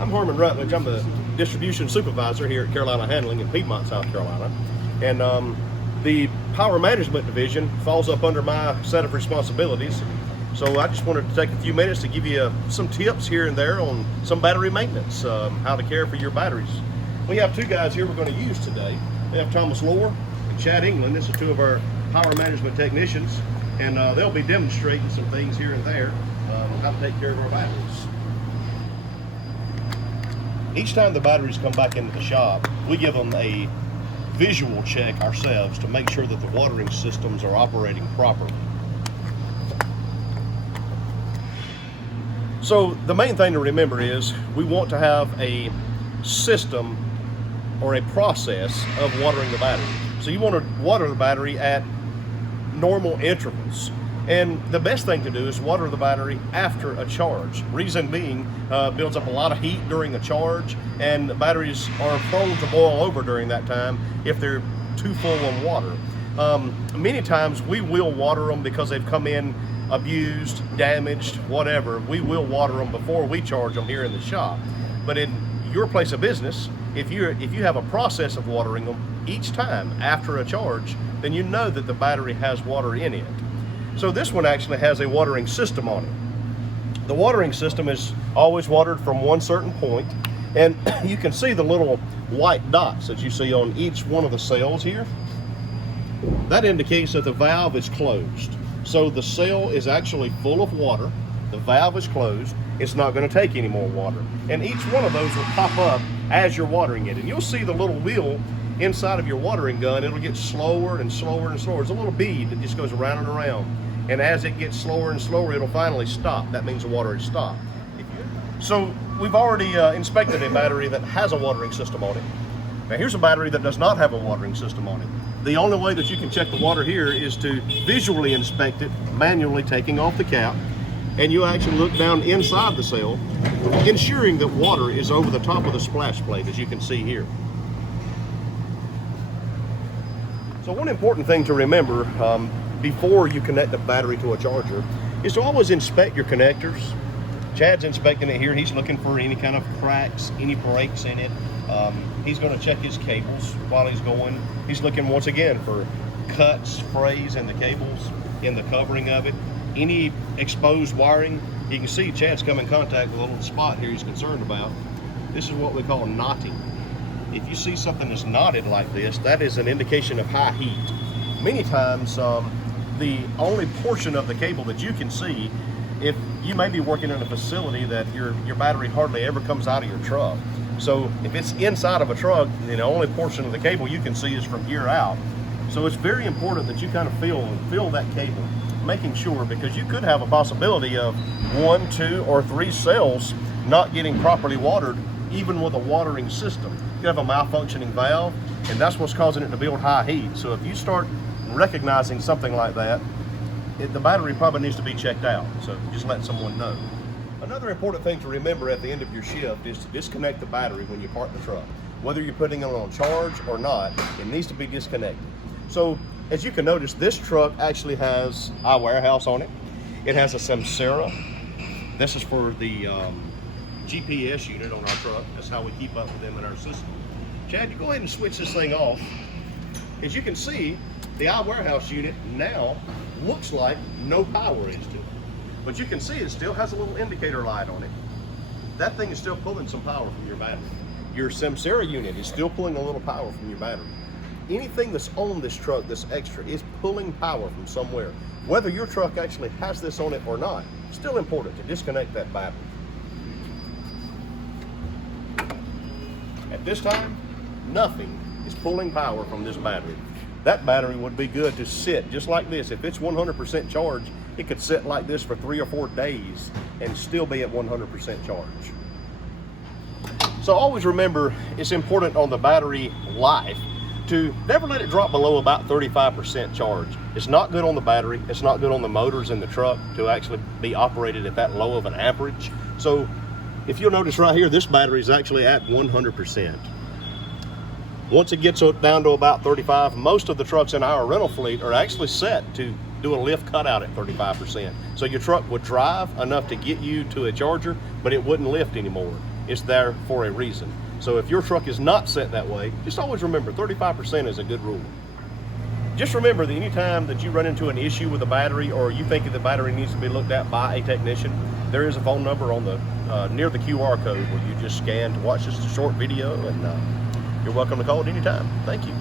I'm Harmon Rutledge. I'm the distribution supervisor here at Carolina Handling in Piedmont, South Carolina. And the power management division falls up under my set of responsibilities. So I just wanted to take a few minutes to give you some tips here and there on some battery maintenance, how to care for your batteries. We have two guys here we're going to use today. We have Thomas Lohr and Chad England. This is two of our power management technicians, and they'll be demonstrating some things here and there how to take care of our batteries. Each time the batteries come back into the shop, we give them a visual check ourselves to make sure that the watering systems are operating properly. So the main thing to remember is we want to have a system or a process of watering the battery. So you want to water the battery at normal intervals. And the best thing to do is water the battery after a charge. Reason being, builds up a lot of heat during a charge, and the batteries are prone to boil over during that time if they're too full of water. Many times we will water them because they've come in abused, damaged, whatever. We will water them before we charge them here in the shop. But in your place of business, if you have a process of watering them each time after a charge, then you know that the battery has water in it. So this one actually has a watering system on it. The watering system is always watered from one certain point, and you can see the little white dots that you see on each one of the cells here. That indicates that the valve is closed. So the cell is actually full of water, the valve is closed, it's not going to take any more water. And each one of those will pop up as you're watering it. And you'll see the little wheel inside of your watering gun, it'll get slower and slower and slower. It's a little bead that just goes around and around. And as it gets slower and slower, it'll finally stop. That means the water has stopped. So we've already inspected a battery that has a watering system on it. Now here's a battery that does not have a watering system on it. The only way that you can check the water here is to visually inspect it, manually taking off the cap, and you actually look down inside the cell, ensuring that water is over the top of the splash plate, as you can see here. So one important thing to remember before you connect the battery to a charger is to always inspect your connectors. Chad's inspecting it here. He's looking for any kind of cracks, any breaks in it. He's going to check his cables while he's going. He's looking once again for cuts, frays in the cables, in the covering of it. Any exposed wiring. You can see Chad's come in contact with a little spot here he's concerned about. This is what we call knotting. If you see something that's knotted like this, that is an indication of high heat. Many times, the only portion of the cable that you can see, if you may be working in a facility that your battery hardly ever comes out of your truck. So if it's inside of a truck, the only portion of the cable you can see is from here out. So it's very important that you kind of feel that cable, making sure, because you could have a possibility of 1, 2, or 3 cells not getting properly watered, even with a watering system. You have a malfunctioning valve, and that's what's causing it to build high heat. So if you start recognizing something like that, the battery probably needs to be checked out. So just let someone know. Another important thing to remember at the end of your shift is to disconnect the battery when you park the truck. Whether you're putting it on charge or not, it needs to be disconnected. So as you can notice, this truck actually has iWarehouse on it. It has a Samsara. This is for the GPS unit on our truck. That's how we keep up with them in our system. Chad, you go ahead and switch this thing off. As you can see, the iWarehouse unit now looks like no power is to it. But you can see it still has a little indicator light on it. That thing is still pulling some power from your battery. Your Samsara unit is still pulling a little power from your battery. Anything that's on this truck that's extra is pulling power from somewhere. Whether your truck actually has this on it or not, still important to disconnect that battery. At this time, nothing is pulling power from this battery. That battery would be good to sit just like this. If it's 100% charged, it could sit like this for 3 or 4 days and still be at 100% charge. So always remember, it's important on the battery life to never let it drop below about 35% charge. It's not good on the battery, it's not good on the motors in the truck to actually be operated at that low of an amperage. So if you'll notice right here, this battery is actually at 100%. Once it gets down to about 35, most of the trucks in our rental fleet are actually set to do a lift cutout at 35%. So your truck would drive enough to get you to a charger, but it wouldn't lift anymore. it's there for a reason. So if your truck is not set that way, just always remember 35% is a good rule. Just remember that anytime that you run into an issue with a battery, or you think that the battery needs to be looked at by a technician, there is a phone number on the near the QR code where you just scan to watch just a short video, and you're welcome to call at any time. Thank you.